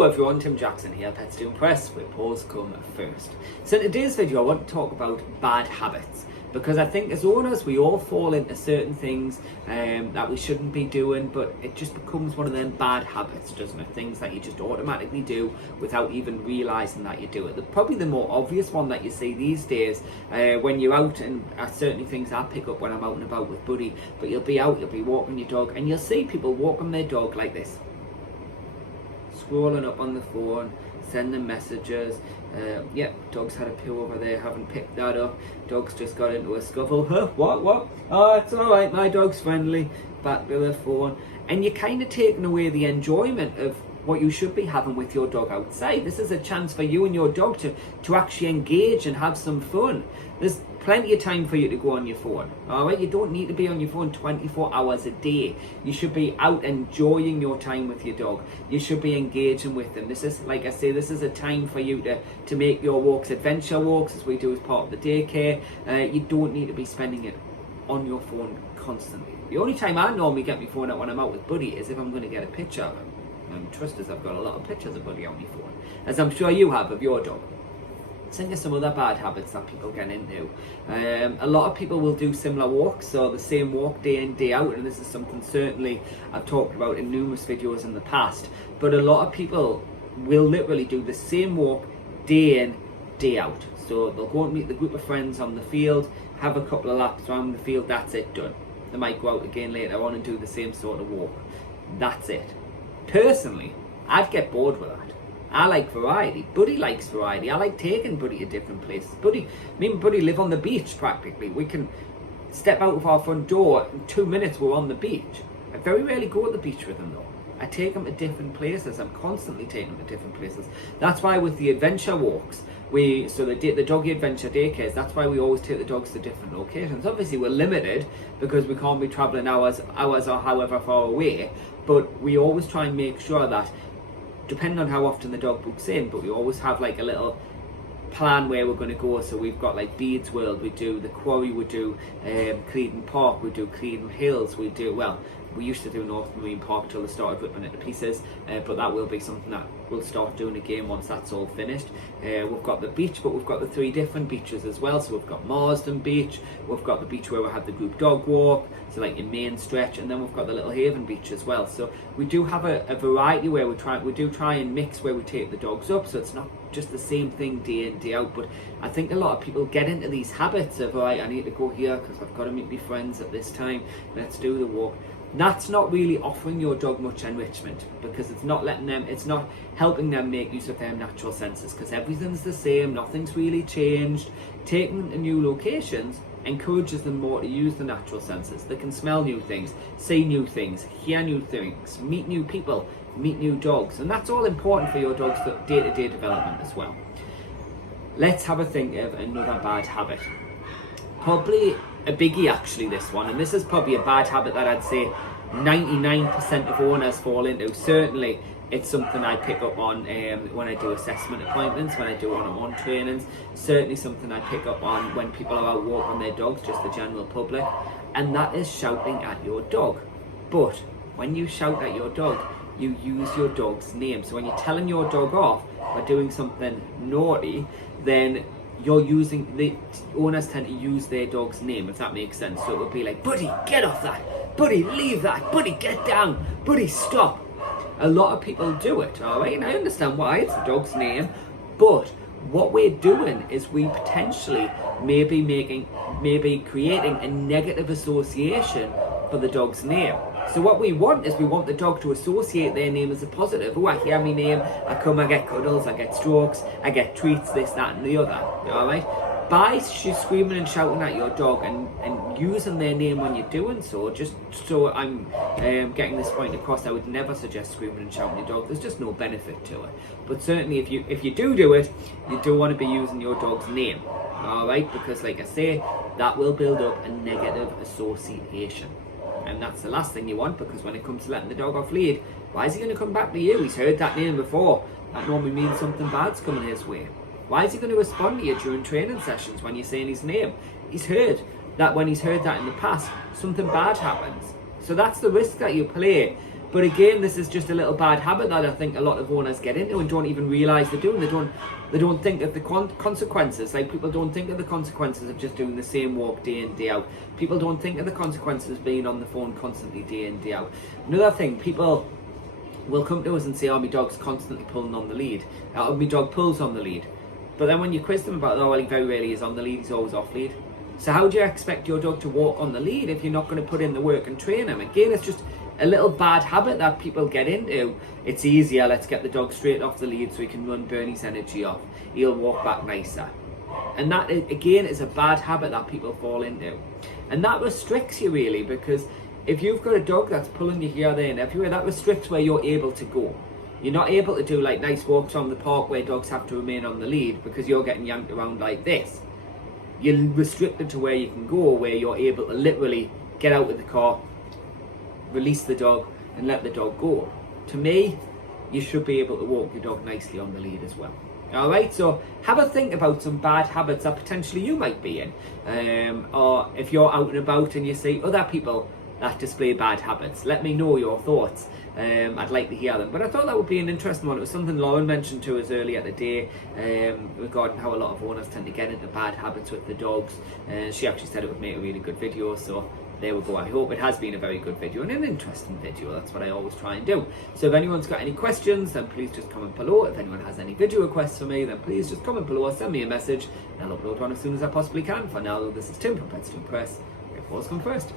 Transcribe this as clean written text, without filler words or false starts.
Hello everyone, Tim Jackson here, Pets to Impress, where paws come first. So in today's video I want to talk about bad habits, because I think as owners we all fall into certain things that we shouldn't be doing, but it just becomes one of them bad habits, doesn't it? Things that you just automatically do without even realising that you do it. Probably the more obvious one that you see these days when you're out, and certainly things I pick up when I'm out and about with Buddy, but you'll be out, you'll be walking your dog, and you'll see people walking their dog like this. Scrolling up on the phone, sending messages. Dog's had a poo over there, haven't picked that up. Dog's just got into a scuffle. Huh? What? Oh, it's alright, my dog's friendly. Back to the phone. And you're kind of taking away the enjoyment of what you should be having with your dog outside. This is a chance for you and your dog to actually engage and have some fun. There's plenty of time for you to go on your phone. Alright, you don't need to be on your phone 24 hours a day. You should be out enjoying your time with your dog. You should be engaging with them. This is, like I say, this is a time for you to make your walks adventure walks, as we do as part of the daycare. You don't need to be spending it on your phone constantly. The only time I normally get my phone out when I'm out with Buddy is if I'm going to get a picture of him. And trust us, I've got a lot of pictures of Buddy on my phone, as I'm sure you have of your dog. Think of some other bad habits that people get into. A lot of people will do similar walks, so the same walk day in, day out, and this is something certainly I've talked about in numerous videos in the past, but a lot of people will literally do the same walk day in, day out. So they'll go and meet the group of friends on the field, have a couple of laps around the field, that's it, done. They might go out again later on and do the same sort of walk. That's it. Personally, I'd get bored with that. I like variety. Buddy likes variety. I like taking Buddy to different places. Me and Buddy live on the beach practically. We can step out of our front door, in 2 minutes we're on the beach. I very rarely go to the beach with him though. I take him to different places. I'm constantly taking him to different places. That's why with the adventure walks, the doggy adventure daycares, that's why we always take the dogs to different locations. Obviously we're limited because we can't be travelling hours or however far away, but we always try and make sure that, depending on how often the dog books in, but we always have like a little plan where we're going to go. So we've got like Beads World, we do the Quarry, we do Cleedon Park, we do Cleedon Hills, we used to do North Marine Park till they started ripping it to pieces, but that will be something that we'll start doing again once that's all finished. We've got the beach, but we've got the 3 different beaches as well. So we've got Marsden Beach, we've got the beach where we have the group dog walk, so like your main stretch, and then we've got the Little Haven Beach as well. So we do have a variety where we do try and mix where we take the dogs up, so it's not just the same thing day in, day out. But I think a lot of people get into these habits of, right, I need to go here because I've got to meet my friends at this time, let's do the walk. That's not really offering your dog much enrichment, because it's not helping them make use of their natural senses, because everything's the same, nothing's really changed. Taking them to new locations encourages them more to use the natural senses. They can smell new things, see new things, hear new things, meet new people, meet new dogs, and that's all important for your dog's day-to-day development as well. Let's have a think of another bad habit. Probably a biggie actually, this one, and this is probably a bad habit that I'd say 99% of owners fall into. Certainly it's something I pick up on when I do assessment appointments, when I do one-on-one trainings. Certainly something I pick up on when people are out walking their dogs, just the general public, and that is shouting at your dog. But when you shout at your dog, you use your dog's name. So when you're telling your dog off by doing something naughty, then the owners tend to use their dog's name, if that makes sense. So it would be like, Buddy, get off that. Buddy, leave that. Buddy, get down. Buddy, stop. A lot of people do it, alright? And I understand why, it's the dog's name. But what we're doing is we potentially maybe creating a negative association for the dog's name. So what we want is we want the dog to associate their name as a positive. Oh, I hear my name, I come, I get cuddles, I get strokes, I get treats, this, that and the other. Alright? By screaming and shouting at your dog and using their name when you're doing so, just so I'm getting this point across, I would never suggest screaming and shouting at your dog. There's just no benefit to it. But certainly if you do it, you do want to be using your dog's name. Alright? Because like I say, that will build up a negative association. And that's the last thing you want, because when it comes to letting the dog off lead, why is he going to come back to you? He's heard that name before. That normally means something bad's coming his way. Why is he going to respond to you during training sessions when you're saying his name? He's heard that when he's heard that in the past, something bad happens. So that's the risk that you play But again, this is just a little bad habit that I think a lot of owners get into and don't even realise they're doing. They don't think of the consequences. Like, people don't think of the consequences of just doing the same walk day in, day out. People don't think of the consequences of being on the phone constantly day in, day out. Another thing, people will come to us and say, oh, my dog's constantly pulling on the lead. Oh, my dog pulls on the lead. But then when you quiz them about, oh, well, he very rarely is on the lead, he's always off lead. So how do you expect your dog to walk on the lead if you're not going to put in the work and train him? Again, it's just a little bad habit that people get into. It's easier, let's get the dog straight off the lead so he can run Bernie's energy off. He'll walk back nicer. And that, again, is a bad habit that people fall into. And that restricts you, really, because if you've got a dog that's pulling you here, there and everywhere, that restricts where you're able to go. You're not able to do like nice walks around the park where dogs have to remain on the lead because you're getting yanked around like this. You're restricted to where you can go, where you're able to literally get out of the car, release the dog and let the dog go. To me, you should be able to walk your dog nicely on the lead as well. Alright, so have a think about some bad habits that potentially you might be in. Or if you're out and about and you see other people that display bad habits, let me know your thoughts. I'd like to hear them. But I thought that would be an interesting one. It was something Lauren mentioned to us earlier today, regarding how a lot of owners tend to get into bad habits with the dogs. She actually said it would make a really good video, so there we go. I hope it has been a very good video and an interesting video. That's what I always try and do. So if anyone's got any questions, then please just comment below. If anyone has any video requests for me, then please just comment below or send me a message and I'll upload one as soon as I possibly can. For now, this is Tim from Pets to Impress. Where paws come first.